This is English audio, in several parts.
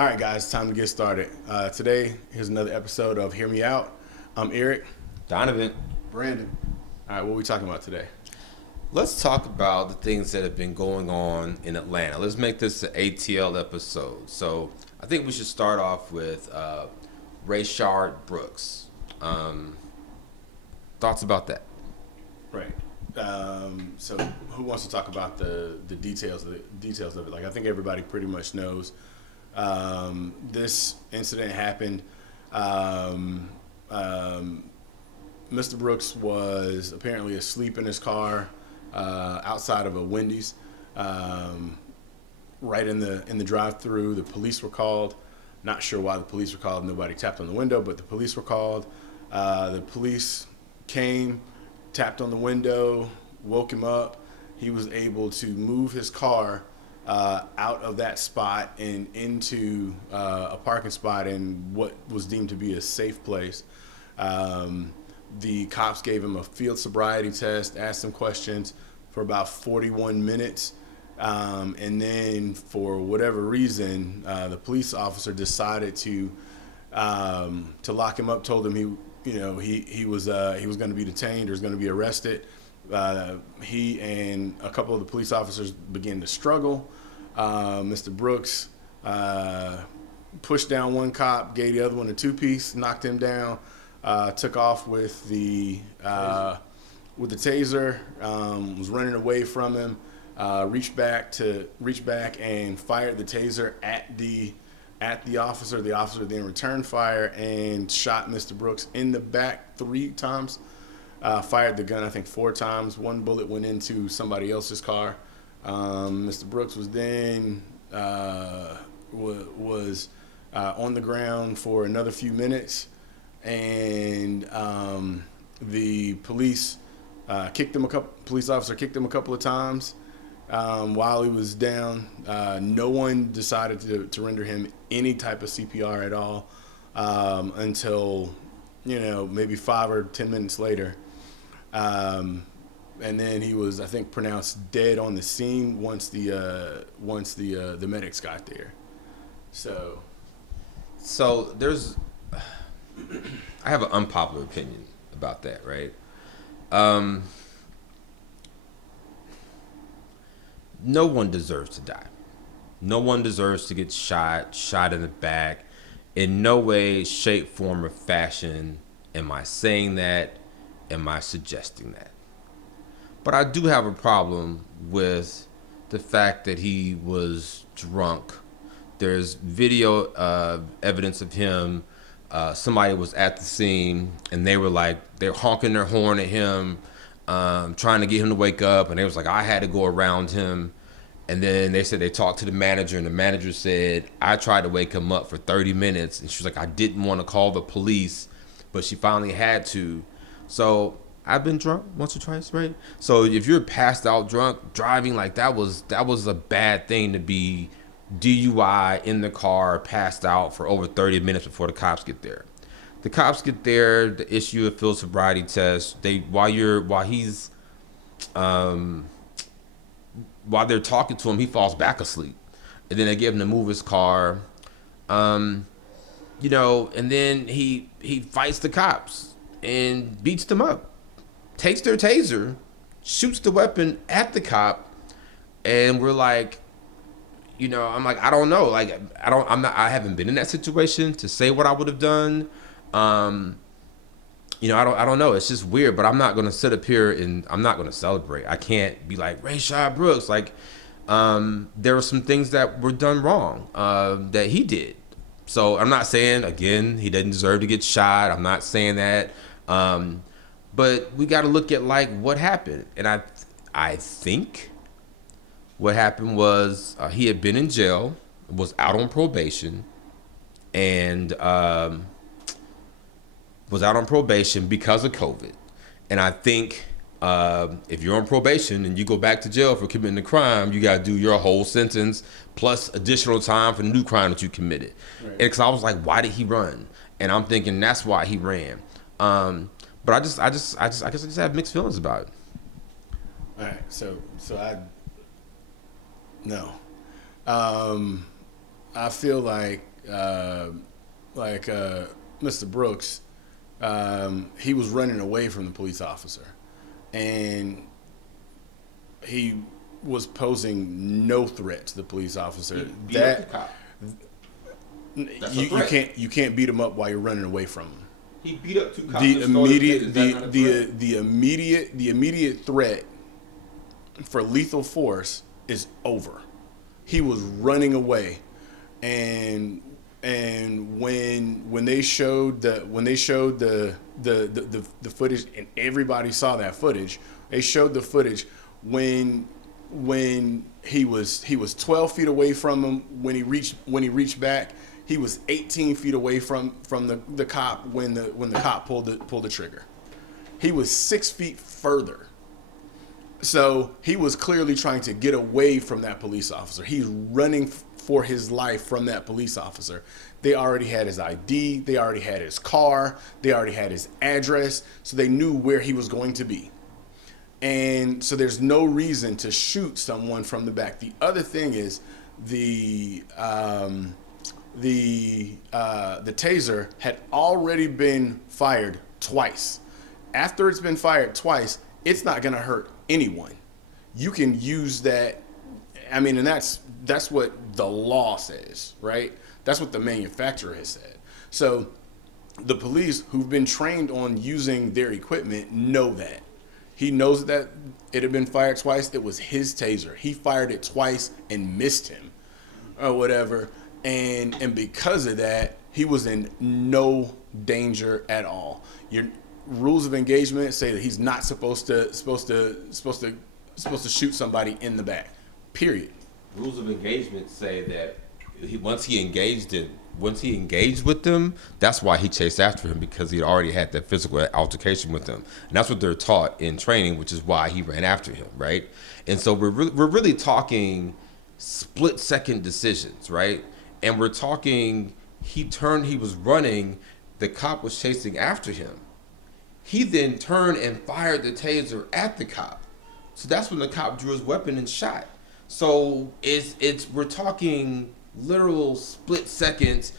All right, guys, time to get started. Today, here's another episode of Hear Me Out. I'm Eric. Donnovant. Brandon. All right, what are we talking about today? Let's talk about the things that have been going on in Atlanta. Let's make this an ATL episode. So I think we should start off with Rayshard Brooks. Thoughts about that? Right. So, who wants to talk about the details of it? Like, I think everybody pretty much knows. This incident happened. Mr. Brooks was apparently asleep in his car outside of a Wendy's, right in the drive-through. The police were called. Not sure why the police were called. Nobody tapped on the window, but the police were called. The police came, tapped on the window, woke him up. He was able to move his car out of that spot and into a parking spot in what was deemed to be a safe place. The cops gave him a field sobriety test, asked him questions for about 41 minutes. And then for whatever reason, the police officer decided to lock him up, told him he was going to be detained or was going to be arrested. He and a couple of the police officers began to struggle. Mr. Brooks pushed down one cop, gave the other one a two-piece, knocked him down, took off with the taser, was running away from him, reached back and fired the taser at the officer. The officer then returned fire and shot Mr. Brooks in the back 3 times. Fired the gun, I think, 4 times. One bullet went into somebody else's car. Mr. Brooks was then was on the ground for another few minutes, and the police police officer kicked him a couple of times while he was down. No one decided to render him any type of CPR at all until maybe 5 or 10 minutes later. And then he was, I think, pronounced dead on the scene once the medics got there. So there's, I have an unpopular opinion about that, right? No one deserves to die. No one deserves to get shot in the back. In no way, shape, form, or fashion am I saying that. Am I suggesting that? But I do have a problem with the fact that he was drunk. There's video evidence of him. Somebody was at the scene, and they're honking their horn at him, trying to get him to wake up. And they was like, I had to go around him. And then they said they talked to the manager, and the manager said, I tried to wake him up for 30 minutes. And she was like, I didn't want to call the police, but she finally had to. So I've been drunk once or twice, right? So if you're passed out drunk driving, like that was a bad thing, to be DUI in the car, passed out for over 30 minutes before the cops get there. The cops get there, the issue of field sobriety test. While they're talking to him, he falls back asleep, and then they get him to move his car, and then he fights the cops and beats them up, takes their taser, shoots the weapon at the cop, and we're like, I'm like, I don't know, like I haven't been in that situation to say what I would have done. I don't know. It's just weird, but I'm not gonna sit up here and I'm not gonna celebrate. I can't be like Rayshard Brooks. Like, there were some things that were done wrong that he did. So I'm not saying, again, he doesn't deserve to get shot. I'm not saying that. But we got to look at like what happened, and I think what happened was he had been in jail, was out on probation, and was out on probation because of COVID. And I think if you're on probation and you go back to jail for committing a crime, you got to do your whole sentence plus additional time for the new crime that you committed. Right. And because I was like, why did he run? And I'm thinking that's why he ran. But I guess I just have mixed feelings about it. All right, so no. I feel like Mr. Brooks, he was running away from the police officer, and he was posing no threat to the police officer. You can't beat him up while you're running away from him. He beat up 2 cops. The immediate threat for lethal force is over. He was running away, and when they showed the footage, and everybody saw that footage. They showed the footage when he was 12 feet away from him. When he reached back, he was 18 feet away from the cop when the cop pulled the trigger. He was 6 feet further. So he was clearly trying to get away from that police officer. He's running for his life from that police officer. They already had his ID. They already had his car. They already had his address. So they knew where he was going to be. And so there's no reason to shoot someone from the back. The other thing is the taser had already been fired twice. After it's been fired twice, it's not going to hurt anyone. You can use that. I mean, and that's what the law says, right? That's what the manufacturer has said. So the police who've been trained on using their equipment know that. He knows that it had been fired twice. It was his taser. He fired it twice and missed him or whatever. And because of that, he was in no danger at all. Your rules of engagement say that he's not supposed to shoot somebody in the back. Period. Rules of engagement say that once he engaged with them, that's why he chased after him, because he already had that physical altercation with them, and that's what they're taught in training, which is why he ran after him, right? And so we're really talking split-second decisions, right? And we're talking, he was running, the cop was chasing after him. He then turned and fired the taser at the cop. So that's when the cop drew his weapon and shot. So we're talking literal split seconds,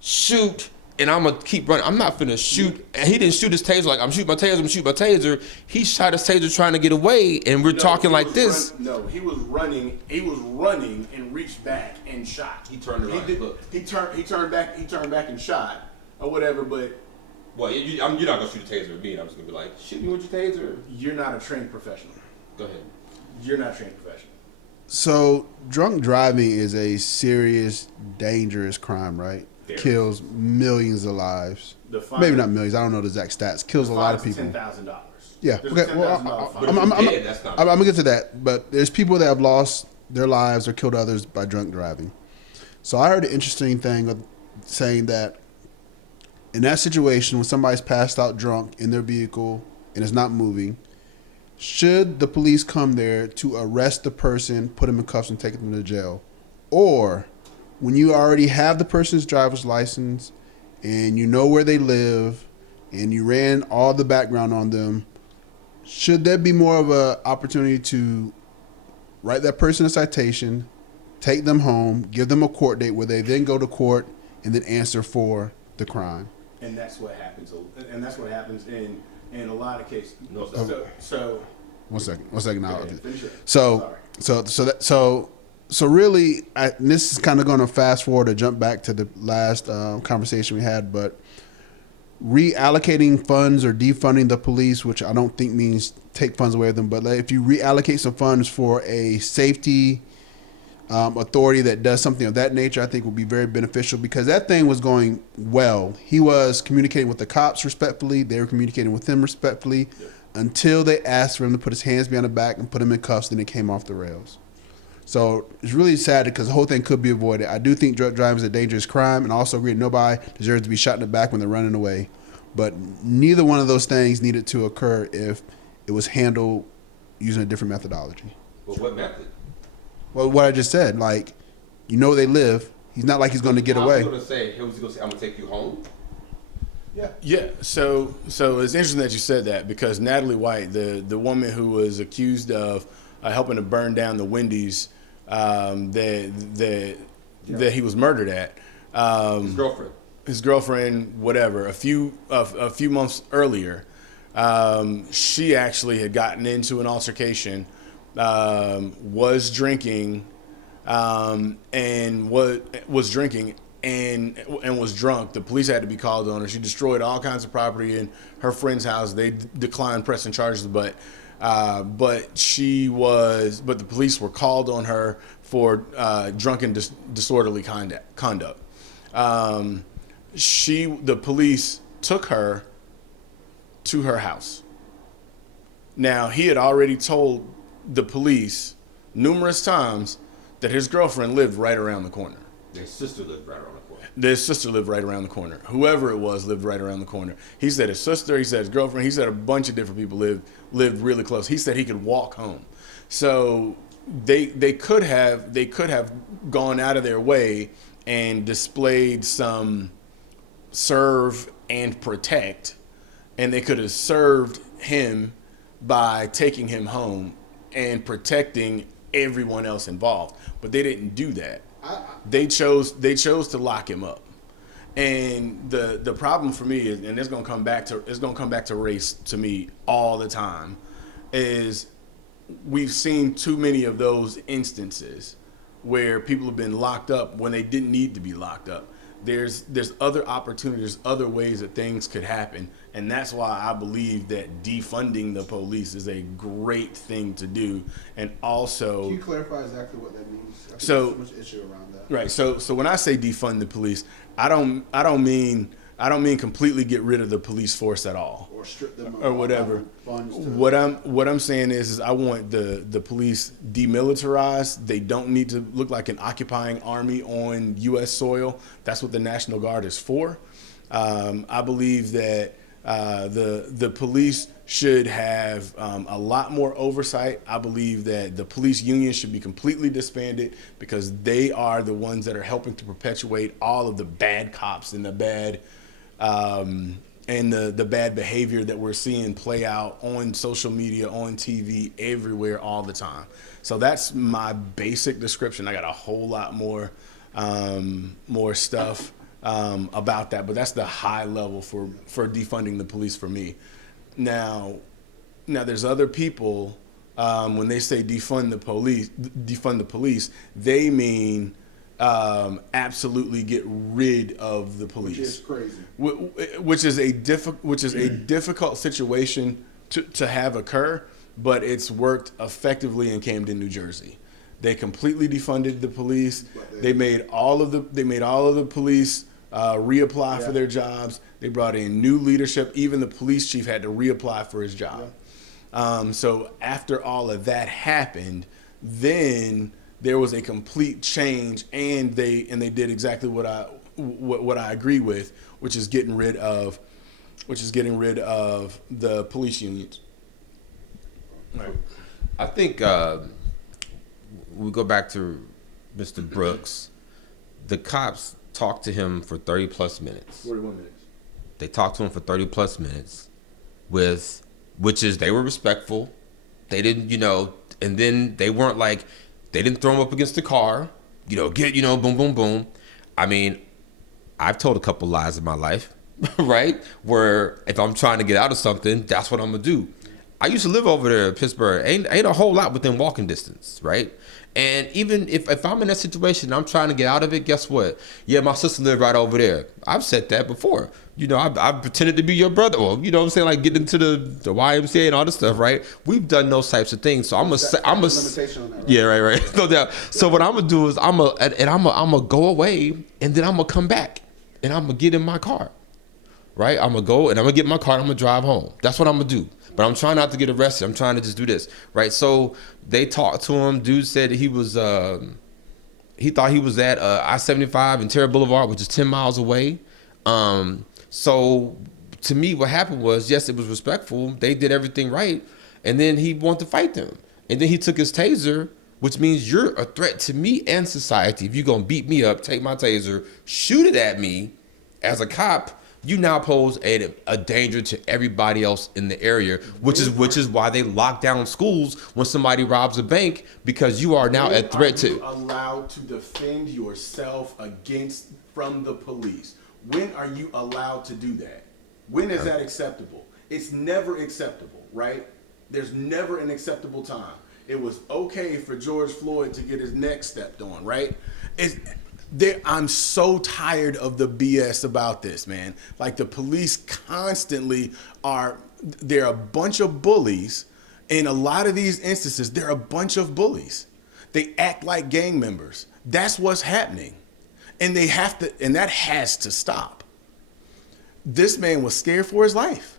shoot, and I'm gonna keep running. I'm not finna shoot. And he didn't shoot his taser like I'm shooting my taser. He shot his taser trying to get away, and we're talking like this. He was running. He was running and reached back and shot. He turned around. He turned back and shot or whatever. But well, you're not gonna shoot a taser at me. I'm just gonna be like, shoot me with your taser. You're not a trained professional. Go ahead. You're not a trained professional. So drunk driving is a dangerous crime, right? Kills millions of lives. Maybe not millions. I don't know the exact stats. Kills a lot of people. $10,000. Yeah. Okay. Well, I'm gonna get to that. But there's people that have lost their lives or killed others by drunk driving. So I heard an interesting thing of saying that in that situation, when somebody's passed out drunk in their vehicle and is not moving, should the police come there to arrest the person, put them in cuffs, and take them to jail? Or when you already have the person's driver's license and you know where they live and you ran all the background on them, should there be more of an opportunity to write that person a citation, take them home, give them a court date where they then go to court and then answer for the crime? And that's what happens. And that's what happens in a lot of cases. No, so one second. Now, finish it. So really, and this is kind of going to fast forward or jump back to the last conversation we had, but reallocating funds or defunding the police, which I don't think means take funds away from them, but if you reallocate some funds for a safety authority that does something of that nature, I think will be very beneficial, because that thing was going well. He was communicating with the cops respectfully. They were communicating with him respectfully until they asked for him to put his hands behind the back and put him in cuffs, and it came off the rails. So it's really sad because the whole thing could be avoided. I do think drug driving is a dangerous crime, and I also agree that nobody deserves to be shot in the back when they're running away. But neither one of those things needed to occur if it was handled using a different methodology. Well, what method? Well, what I just said, like, you know where they live. He's not like he's going to get away. He was going to say, I'm going to take you home? Yeah. So it's interesting that you said that, because Natalie White, the woman who was accused of helping to burn down the Wendy's that he was murdered at, His girlfriend, whatever, a few months earlier, she actually had gotten into an altercation, was drinking, and was drinking and was drunk. The police had to be called on her. She destroyed all kinds of property in her friend's house. They declined pressing charges, but the police were called on her for drunken disorderly conduct. The police took her to her house. Now, he had already told the police numerous times that his girlfriend lived right around the corner. Their sister lived right around the corner. His sister lived right around the corner. Whoever it was lived right around the corner. He said his sister, he said his girlfriend, he said a bunch of different people lived really close. He said he could walk home. So they could have gone out of their way and displayed some serve and protect, and they could have served him by taking him home and protecting everyone else involved. But they didn't do that. They chose to lock him up. And the problem for me is, and it's gonna come back to race to me all the time, is we've seen too many of those instances where people have been locked up when they didn't need to be locked up. There's other opportunities, other ways that things could happen, and that's why I believe that defunding the police is a great thing to do. And also, can you clarify exactly what that means? I think So- there's so much issue around that. right. So when I say defund the police, I don't mean completely get rid of the police force at all, Or strip them of or whatever. funds to- What I'm saying is I want the police demilitarized. They don't need to look like an occupying army on U.S. soil. That's what the National Guard is for. I believe that the police should have a lot more oversight. I believe that the police union should be completely disbanded because they are the ones that are helping to perpetuate all of the bad cops and the bad the bad behavior that we're seeing play out on social media, on TV, everywhere, all the time. So that's my basic description. I got a whole lot more stuff about that, but that's the high level for defunding the police for me. Now there's other people when they say defund the police, they mean absolutely get rid of the police, Which is crazy. Which is a difficult situation to have occur, but it's worked effectively in Camden, New Jersey. They completely defunded the police. They made all of the police reapply for their jobs. They brought in new leadership. Even the police chief had to reapply for his job. So after all of that happened, then there was a complete change, and they did exactly what I agree with, which is getting rid of the police unions. Right. I think we go back to Mr. Brooks. The cops talked to him for 30 plus minutes. 41 minutes. They talked to him for 30 plus minutes which is they were respectful. They didn't, and then they weren't like, they didn't throw him up against the car, boom, boom, boom. I mean, I've told a couple lies in my life, right? Where if I'm trying to get out of something, that's what I'm gonna do. I used to live over there in Pittsburgh. Ain't a whole lot within walking distance, right? And even if I'm in that situation, I'm trying to get out of it, guess what? Yeah, my sister lived right over there. I've said that before. I've pretended to be your brother. Or, you know what I'm saying? Like getting into the YMCA and all this stuff, right? We've done those types of things. So I'm a limitation on that, right? Yeah, right. No doubt. So what I'm gonna do is I'm gonna go away, and then I'm gonna come back, and I'm gonna get in my car, right? I'm gonna go and I'm gonna get in my car and I'm gonna drive home. That's what I'm gonna do. But I'm trying not to get arrested. I'm trying to just do this, right? So they talked to him. Dude said he was, he thought he was at I-75 and Terra Boulevard, which is 10 miles away. So to me, what happened was, yes, it was respectful. They did everything right. And then he wanted to fight them. And then he took his taser, which means you're a threat to me and society. If you're going to beat me up, take my taser, shoot it at me as a cop, you now pose a danger to everybody else in the area, which is why they lock down schools when somebody robs a bank, because you are now a threat to. Allowed to defend yourself against from the police. When are you allowed to do that? When is that acceptable? It's never acceptable, right? There's never an acceptable time. It was okay for George Floyd to get his neck stepped on, right? I'm so tired of the BS about this, man. Like, the police constantly they're a bunch of bullies. In a lot of these instances, they're a bunch of bullies. They act like gang members. That's what's happening. And that has to stop. This man was scared for his life.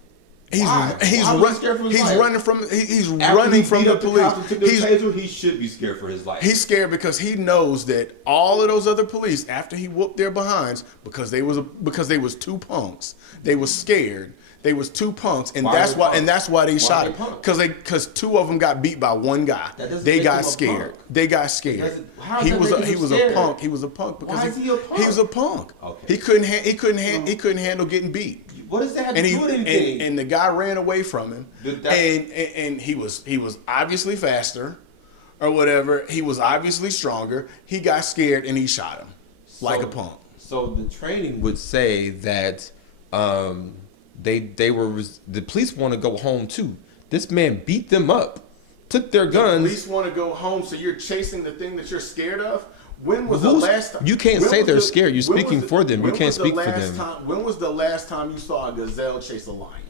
He's running from the police. He should be scared for his life. He's scared because he knows that all of those other police, after he whooped their behinds, because they was two punks, they was scared. They was two punks, and that's why they shot him. Because two of them got beat by one guy. They got scared. He was a punk. He was a punk because he was a punk. Okay. He couldn't handle getting beat. What does that have to do with anything? And the guy ran away from him, and he was obviously faster, or whatever. He was obviously stronger. He got scared and he shot him like a punk. So the training would say that the police want to go home too. This man beat them up, took their guns. The police want to go home, so you're chasing the thing that you're scared of. When was the last time? You can't say they're scared. You're speaking for them. You can't speak for them. When was the last time you saw a gazelle chase a lion?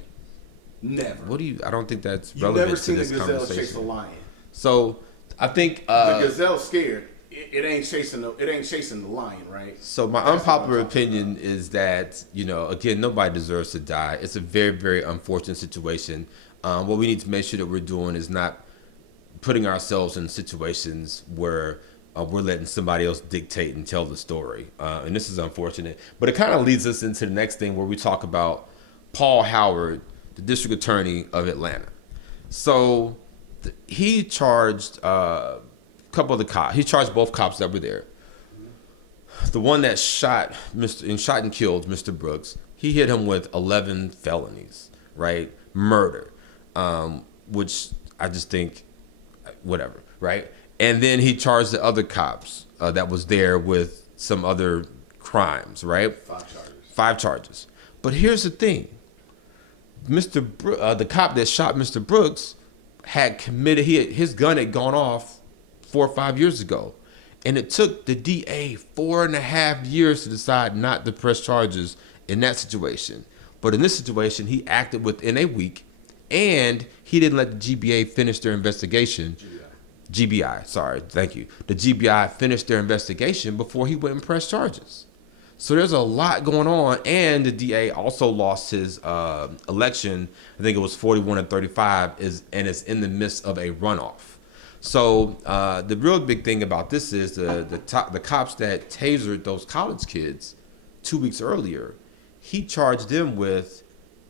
Never. I don't think that's You've relevant never to seen this a gazelle conversation. chase a lion. So I think the gazelle's scared. It ain't chasing the lion, right? So my unpopular opinion is that, again, nobody deserves to die. It's a very, very unfortunate situation. What we need to make sure that we're doing is not putting ourselves in situations where we're letting somebody else dictate and tell the story. And this is unfortunate. But it kind of leads us into the next thing where we talk about Paul Howard, the district attorney of Atlanta. So he charged a couple of the cops. He charged both cops that were there. The one that shot and killed Mr. Brooks, he hit him with 11 felonies, right? Murder, which I just think, whatever, right? And then he charged the other cops that was there with some other crimes, right? 5 charges. But here's the thing. The cop that shot Mr. Brooks his gun had gone off 4 or 5 years ago. And it took the DA 4.5 years to decide not to press charges in that situation. But in this situation, he acted within a week, and he didn't let the GBA finish their investigation. GBI, sorry, thank you. The GBI finished their investigation before he went and pressed charges. So there's a lot going on, and the DA also lost his election. I think it was 41-35, and it's in the midst of a runoff. So the real big thing about this is the cops that tasered those college kids 2 weeks earlier, he charged them with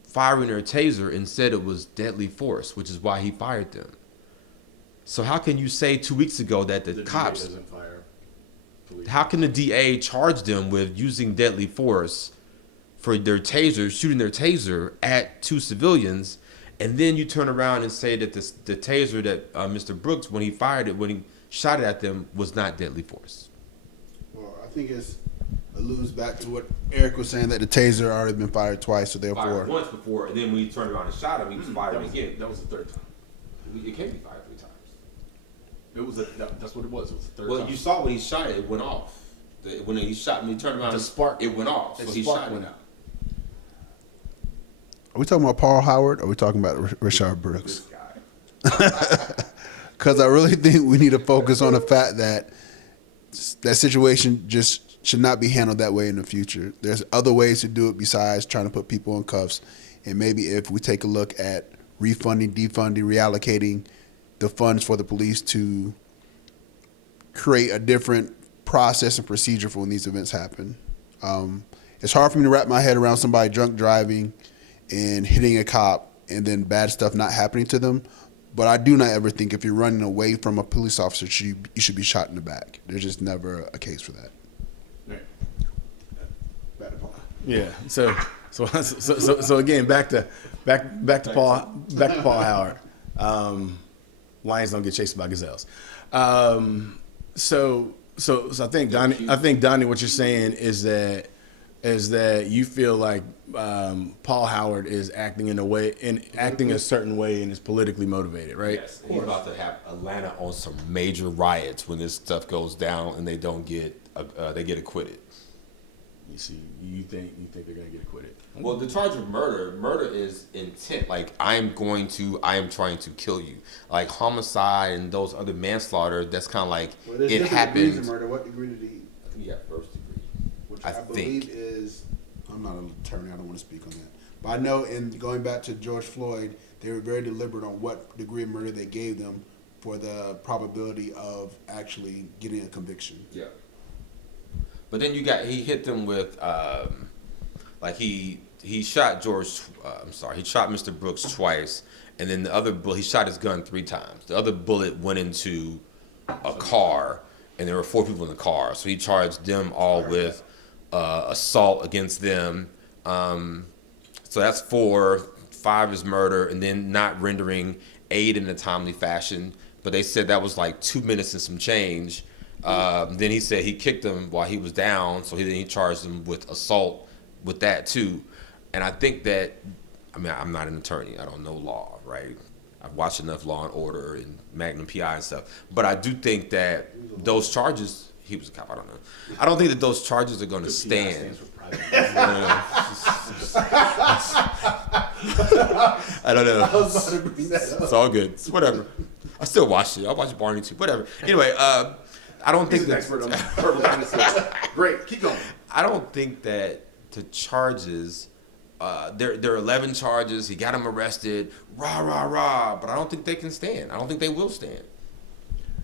firing their taser and said it was deadly force, which is why he fired them. So how can you say 2 weeks ago that the cops... DA doesn't fire police. How can the DA charge them with using deadly force for their taser, shooting their taser at 2 civilians, and then you turn around and say that the taser that Mr. Brooks, when he shot it at them, was not deadly force? Well, I think it alludes back to what Eric was saying, that the taser already been fired twice, so therefore... Fired once before, and then when he turned around and shot him, he was fired again. That was the third time. It can't be fired 3 times. That's what it was. It was the third Well, time. you saw when he shot it went off. When he shot, when he turned around, The spark. it went off. So The he spark shot went it. out. Are we talking about Paul Howard, or are we talking about Rayshard Brooks? This guy. Because I really think we need to focus on the fact that that situation just should not be handled that way in the future. There's other ways to do it besides trying to put people in cuffs. And maybe if we take a look at refunding, defunding, reallocating the funds for the police to create a different process and procedure for when these events happen. It's hard for me to wrap my head around somebody drunk driving and hitting a cop and then bad stuff not happening to them. But I do not ever think if you're running away from a police officer, you should be shot in the back. There's just never a case for that. Yeah. So again, back to Paul Howard. Lions don't get chased by gazelles. So So I think Donnie, what you're saying is that you feel like Paul Howard is acting acting a certain way and is politically motivated, right? Yes, he's about to have Atlanta on some major riots when this stuff goes down and they don't get they get acquitted. You think they're gonna get acquitted? Well, the charge of murder is intent. Like I am trying to kill you. Like homicide and those other manslaughter. That's kind of like it happened. Of murder. What degree did he? I think he got first degree. Which I believe is. I'm not an attorney. I don't want to speak on that. But I know in going back to George Floyd, they were very deliberate on what degree of murder they gave them for the probability of actually getting a conviction. Yeah. But then he hit them with like he shot he shot Mr. Brooks twice, and then the other bullet, he shot his gun 3 times. The other bullet went into a car, and there were 4 people in the car. So he charged them all with assault against them. So that's 4. 5 is murder, and then not rendering aid in a timely fashion. But they said that was like 2 minutes and some change. Then he said he kicked him while he was down, so he charged him with assault with that too. And I think that, I mean, I'm not an attorney. I don't know law, right? I've watched enough Law and Order and Magnum PI and stuff. But I do think that those charges, he was a cop, I don't know. I don't think that those charges are going to stand. I don't know. It's all good. It's whatever. I still watch it. I'll watch Barney too. Whatever. Anyway, I don't think He's an expert on purple dinosaurs. Great, keep going. I don't think that the charges, there are 11 charges. He got him arrested. Rah, rah, rah. But I don't think they can stand. I don't think they will stand.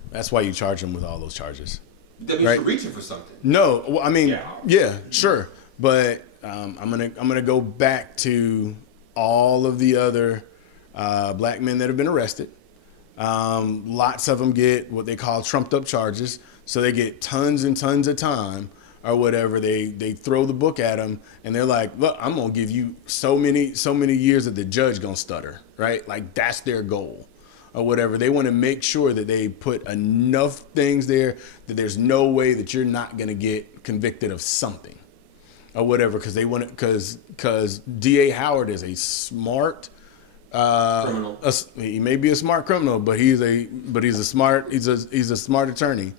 That's why you charge him with all those charges. That means you're reaching for something. No, well, I mean, yeah, sure. But I'm gonna go back to all of the other black men that have been arrested. Lots of them get what they call trumped up charges. So they get tons and tons of time or whatever. They throw the book at them and they're like, look, I'm going to give you so many years that the judge going to stutter, right? Like that's their goal or whatever. They want to make sure that they put enough things there that there's no way that you're not going to get convicted of something or whatever. Cause they want to, cause DA Howard is a smart, criminal. He may be a smart criminal, but he's a smart attorney.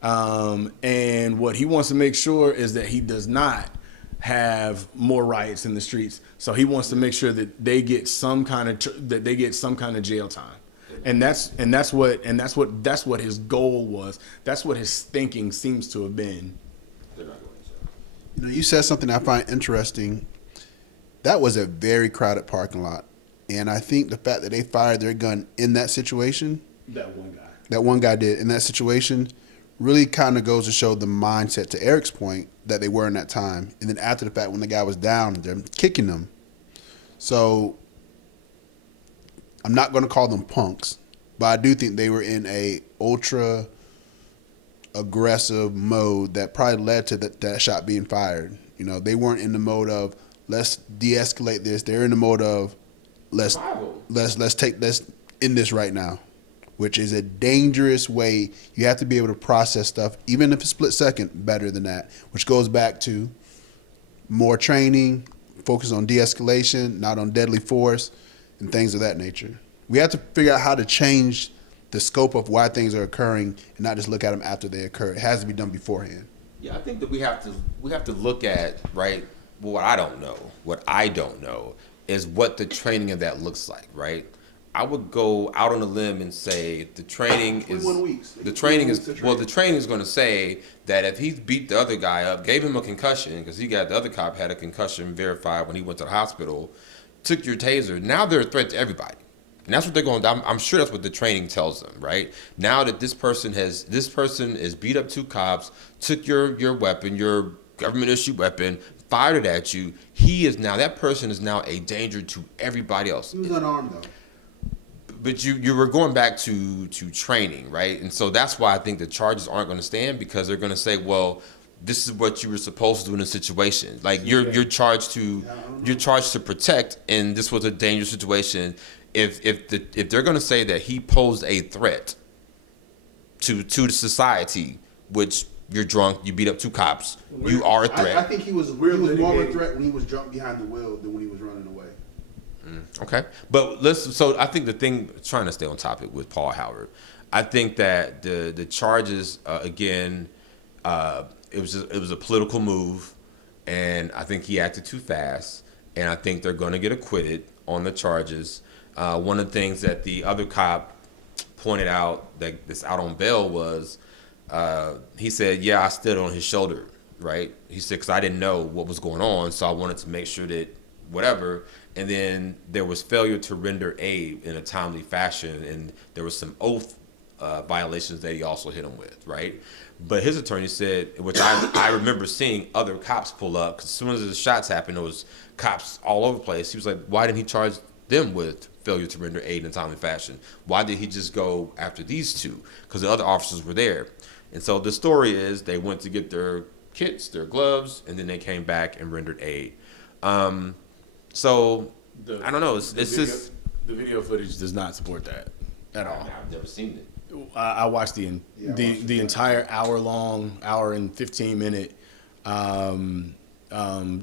And what he wants to make sure is that he does not have more riots in the streets. So he wants to make sure that they get some kind of jail time. And that's what his goal was. That's what his thinking seems to have been. You know, you said something I find interesting. That was a very crowded parking lot. And I think the fact that they fired their gun in that situation, that one guy did in that situation, really kind of goes to show the mindset, to Eric's point, that they were in that time. And then after the fact, when the guy was down, they're kicking them. So I'm not going to call them punks, but I do think they were in a ultra aggressive mode that probably led to that shot being fired. You know, they weren't in the mode of let's de-escalate this. They're in the mode of let's end this right now, which is a dangerous way. You have to be able to process stuff, even if it's split second, better than that, which goes back to more training, focus on de-escalation, not on deadly force, and things of that nature. We have to figure out how to change the scope of why things are occurring and not just look at them after they occur. It has to be done beforehand. Yeah, I think that we have to look at, right, well, what I don't know is what the training of that looks like, right? I would go out on a limb and say the training is going to say that if he's beat the other guy up, gave him a concussion because the other cop had a concussion verified when he went to the hospital, took your taser. Now they're a threat to everybody, and that's what they're going. I'm sure that's what the training tells them, right? Now that this person has beat up 2 cops, took your weapon, your government issued weapon, fired it at you. That person is now a danger to everybody else. He was unarmed though. But you were going back to training, right? And so that's why I think the charges aren't going to stand, because they're going to say, well, this is what you were supposed to do in a situation. Like you're charged to protect, and this was a dangerous situation. If they're going to say that he posed a threat to the society, which you're drunk, you beat up 2 cops, you are a threat. I think he was more of a threat when he was drunk behind the wheel than when he was running away. Okay, but so I think the thing, trying to stay on topic with Paul Howard, I think that the charges again, it was a political move, and I think he acted too fast, and I think they're going to get acquitted on the charges. One of the things that the other cop pointed out that's out on bail was he said, "Yeah, I stood on his shoulder, right?" He said, "Because I didn't know what was going on, so I wanted to make sure that whatever." And then there was failure to render aid in a timely fashion, and there was some oath violations that he also hit him with, right? But his attorney said, which I remember seeing other cops pull up, because as soon as the shots happened, there was cops all over the place. He was like, why didn't he charge them with failure to render aid in a timely fashion? Why did he just go after these 2? Because the other officers were there. And so the story is they went to get their kits, their gloves, and then they came back and rendered aid. So I don't know. It's just the video footage does not support that at all. I've never seen it. I watched the entire hour and 15-minute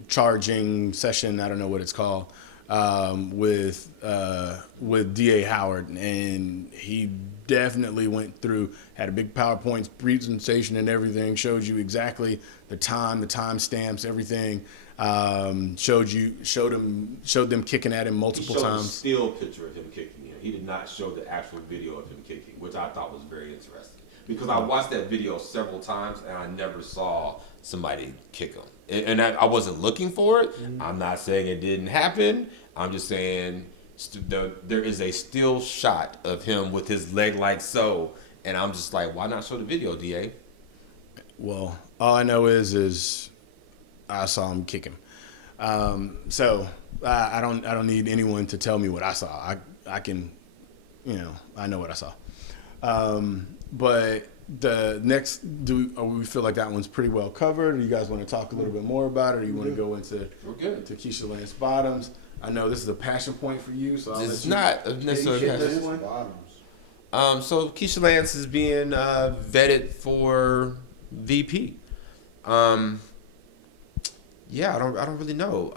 charging session. I don't know what it's called with DA Howard, and he definitely went through, had a big PowerPoint presentation and everything, showed you exactly the time stamps, everything. Showed them kicking at him multiple times. A still picture of him kicking him. He did not show the actual video of him kicking, which I thought was very interesting, because I watched that video several times and I never saw somebody kick him, and I wasn't looking for it. I'm not saying it didn't happen. I'm just saying there is a still shot of him with his leg like so, and I'm just like, why not show the video, DA? Well, all I know is I saw him kick him. So I don't need anyone to tell me what I saw. I can, I know what I saw. But the next, we feel like that one's pretty well covered? Or you guys want to talk a little bit more about it? Or you want to go into to Keisha Lance Bottoms? I know this is a passion point for you, so it's not necessarily a passion point. So Keisha Lance is being vetted for VP. Yeah, I don't really know.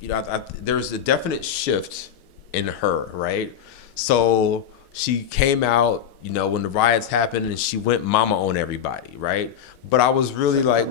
There's a definite shift in her, right? So she came out, when the riots happened, and she went mama on everybody, right? But I was really like,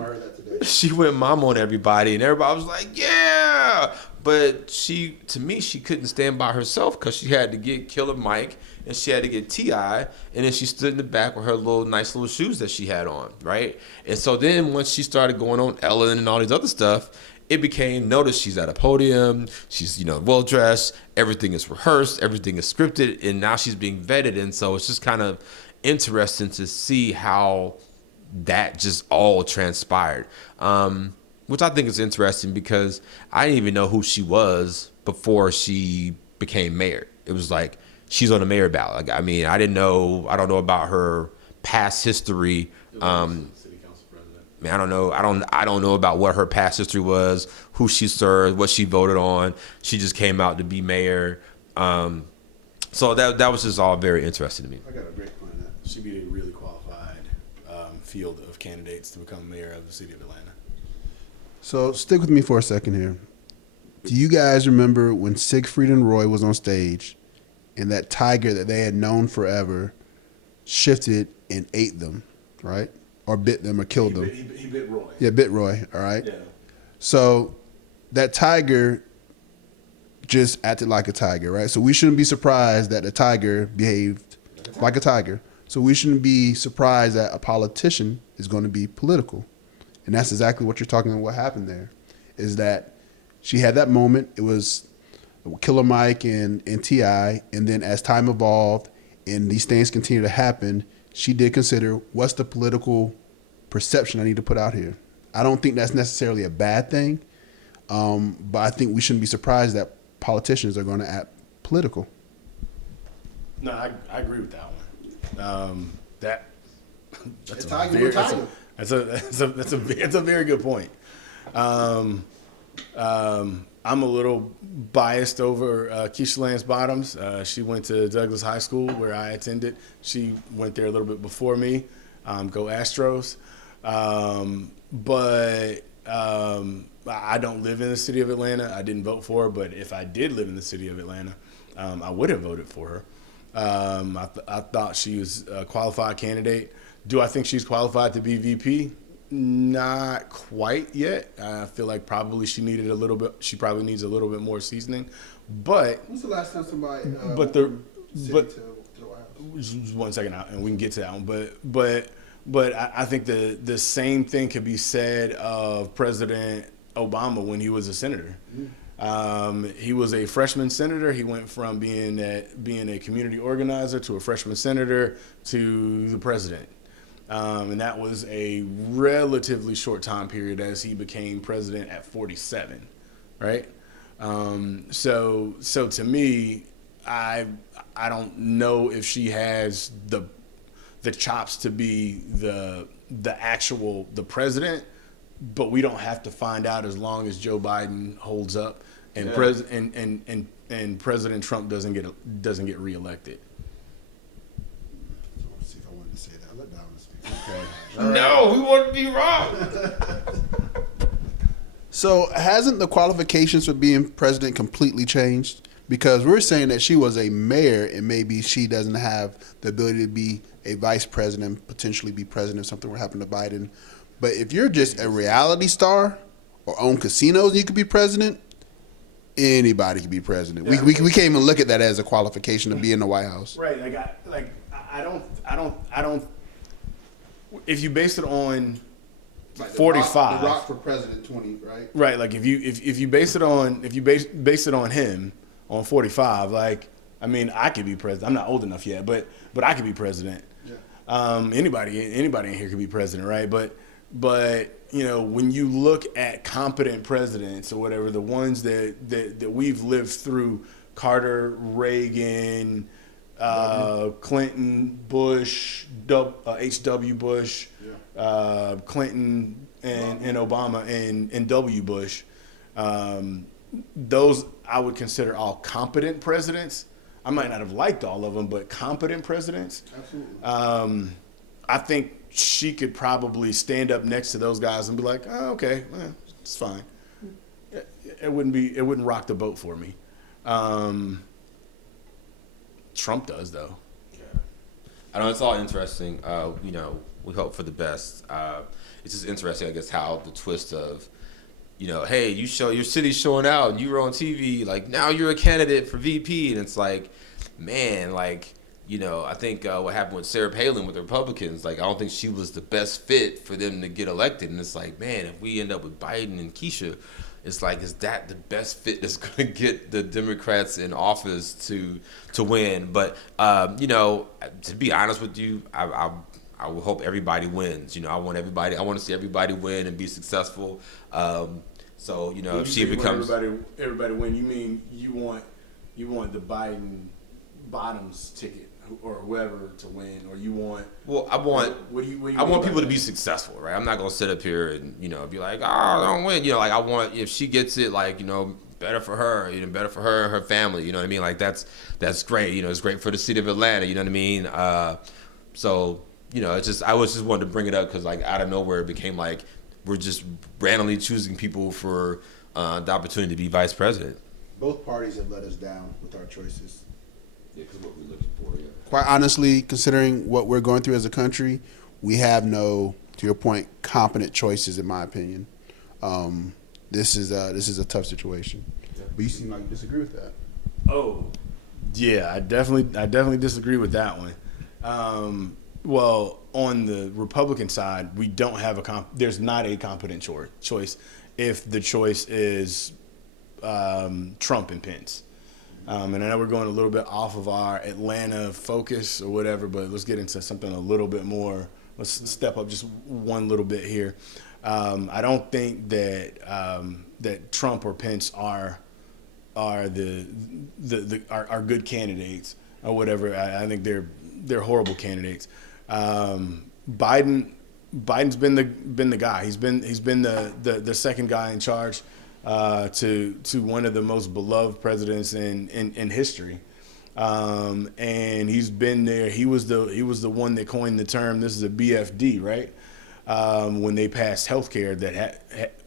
she went mama on everybody, and everybody was like, yeah. But to me, she couldn't stand by herself, because she had to get Killer Mike and she had to get T.I., and then she stood in the back with her nice little shoes that she had on, right? And so then once she started going on Ellen and all these other stuff, it became, notice she's at a podium, she's, well dressed, everything is rehearsed, everything is scripted, and now she's being vetted. And so it's just kind of interesting to see how that just all transpired. Which I think is interesting, because I didn't even know who she was before she became mayor. It was like, she's on the mayor ballot. I don't know about her past history. City council president. I don't know. I don't know about what her past history was, who she served, what she voted on. She just came out to be mayor. So that was just all very interesting to me. I got a great point on that. She'd be a really qualified field of candidates to become mayor of the city of Atlanta. So stick with me for a second here. Do you guys remember when Siegfried and Roy was on stage, and that tiger that they had known forever shifted and ate them, right? Or bit them or killed them? He bit Roy. Yeah, bit Roy, all right? Yeah. So that tiger just acted like a tiger, right? So we shouldn't be surprised that the tiger behaved like a tiger. So we shouldn't be surprised that a politician is going to be political. And that's exactly what you're talking about. What happened there is that she had that moment. It was Killer Mike and T.I. And then as time evolved and these things continue to happen, she did consider, what's the political perception I need to put out here? I don't think that's necessarily a bad thing, but I think we shouldn't be surprised that politicians are going to act political. No, I agree with that one. That's a very good point. I'm a little biased over Keisha Lance Bottoms. She went to Douglas High School, where I attended. She went there a little bit before me. Go Astros. But I don't live in the city of Atlanta. I didn't vote for her, but if I did live in the city of Atlanta, I would have voted for her. I thought she was a qualified candidate. Do I think she's qualified to be VP? Not quite yet. I feel like probably she needed a little bit. She probably needs a little bit more seasoning. But when's the last time somebody? But the White House? Just 1 second out, and we can get to that one. But I think the same thing could be said of President Obama when he was a senator. He was a freshman senator. He went from being a community organizer to a freshman senator to the president. And that was a relatively short time period as he became president at 47, right? So to me, I don't know if she has the chops to be the president, but we don't have to find out as long as Joe Biden holds up and and President Trump doesn't get reelected. Let's see if I wanted to say that. Let Donnovant speak. Okay. No, we want to be wrong. So hasn't the qualifications for being president completely changed? Because we're saying that she was a mayor and maybe she doesn't have the ability to be a vice president, potentially be president if something were to happen to Biden. But if you're just a reality star or own casinos and you could be president, anybody can be president. Yeah. We can't even look at that as a qualification to be in the White House. Right. I don't. If you base it on 45, The Rock for president 20, right? right? Like if you base it on him on 45, like I mean, I could be president. I'm not old enough yet, but I could be president. Yeah. Anybody in here could be president, right? But you know, when you look at competent presidents or whatever, the ones that we've lived through, Carter, Reagan, Clinton, Bush, H.W. Bush, Clinton, and Obama, and W. Bush. Those I would consider all competent presidents. I might not have liked all of them, but competent presidents. Absolutely. I think she could probably stand up next to those guys and be like, "Oh, okay, it's fine." It wouldn't rock the boat for me. Trump does though. Yeah. I know it's all interesting. You know, we hope for the best. It's just interesting, I guess, how the twist of, you know, hey, your city's showing out and you were on TV, like now you're a candidate for VP, and it's like, man, like, you know, I think what happened with Sarah Palin with the Republicans, like I don't think she was the best fit for them to get elected, and it's like, man, if we end up with Biden and Keisha, it's like, is that the best fit that's going to get the Democrats in office to win? But you know, to be honest with you, I would hope everybody wins. You know, I want to see everybody win and be successful. So you know, When if you she say you becomes want everybody win, you mean you want the Biden bottoms ticket or whoever to win, or you want? Well, I want what I want people to be successful, right? I'm not gonna sit up here and, you know, be like, oh, I don't win. You know, like I want, if she gets it, like, you know, better for her, you know, better for her and her family. You know what I mean? Like that's great. You know, it's great for the city of Atlanta. You know what I mean? So you know, it's just, I was just wanted to bring it up because like out of nowhere it became like we're just randomly choosing people for the opportunity to be vice president. Both parties have let us down with our choices. Yeah, because what we're looking for. Yeah. Quite honestly, considering what we're going through as a country, we have no, to your point, competent choices, in my opinion. This is a tough situation. Yeah. But you seem like you disagree with that. Oh, yeah, I definitely disagree with that one. Well, on the Republican side, we don't have there's not a competent choice if the choice is Trump and Pence. And I know we're going a little bit off of our Atlanta focus or whatever, but let's get into something a little bit more. Let's step up just one little bit here. I don't think that Trump or Pence are good candidates or whatever. I think they're horrible candidates. Biden's been the guy. He's been the second guy in charge to one of the most beloved presidents in history. and he's been there. He was the one that coined the term. This is a BFD, right? When they passed healthcare,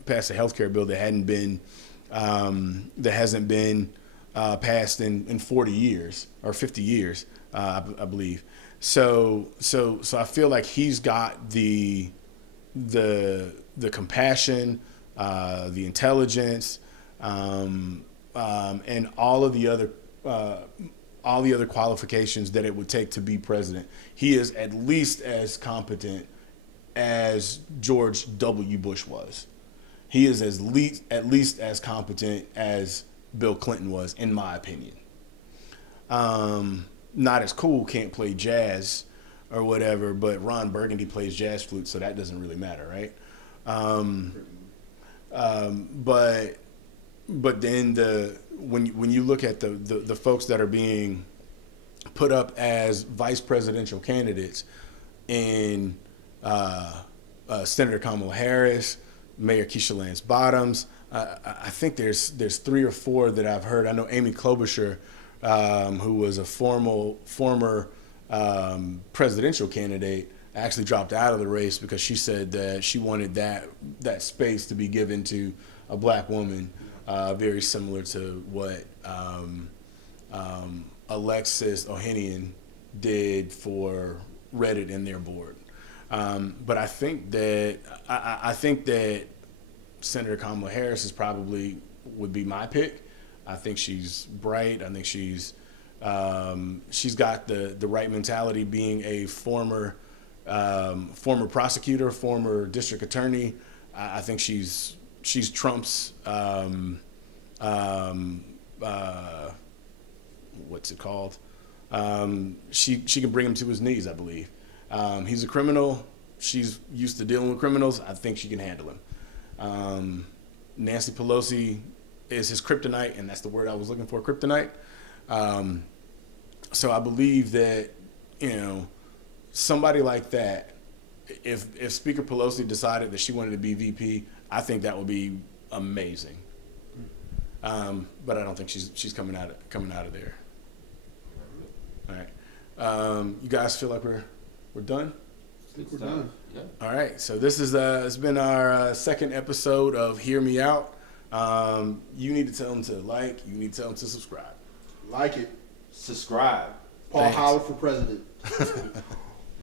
passed a healthcare bill that hasn't been passed in 40 years or 50 years, I believe. So I feel like he's got the compassion, the intelligence, and all of the other qualifications that it would take to be president. He is at least as competent as George W. Bush was. He is at least as competent as Bill Clinton was, in my opinion. Not as cool, can't play jazz or whatever, but Ron Burgundy plays jazz flute, so that doesn't really matter, right? But then when you look at the folks that are being put up as vice presidential candidates in Senator Kamala Harris, Mayor Keisha Lance Bottoms, I think there's 3 or 4 that I've heard. I know Amy Klobuchar, who was a former presidential candidate, actually dropped out of the race because she said that she wanted that space to be given to a black woman, very similar to what Alexis Ohanian did for Reddit and their board. But I think that Senator Kamala Harris would be my pick. I think she's bright. I think she's got the right mentality, being a former prosecutor, former district attorney. I think she's Trump's what's it called? She can bring him to his knees, I believe. He's a criminal. She's used to dealing with criminals. I think she can handle him. Nancy Pelosi is his kryptonite, and that's the word I was looking for, kryptonite. So I believe that, somebody like that, if Speaker Pelosi decided that she wanted to be VP, I think that would be amazing. But I don't think she's coming out of there. All right. You guys feel like we're done? I think we're done. Yeah. All right. So this is it's been our second episode of Hear Me Out. You need to tell them to like. You need to tell them to subscribe. Like it. Subscribe. Paul Howard for president.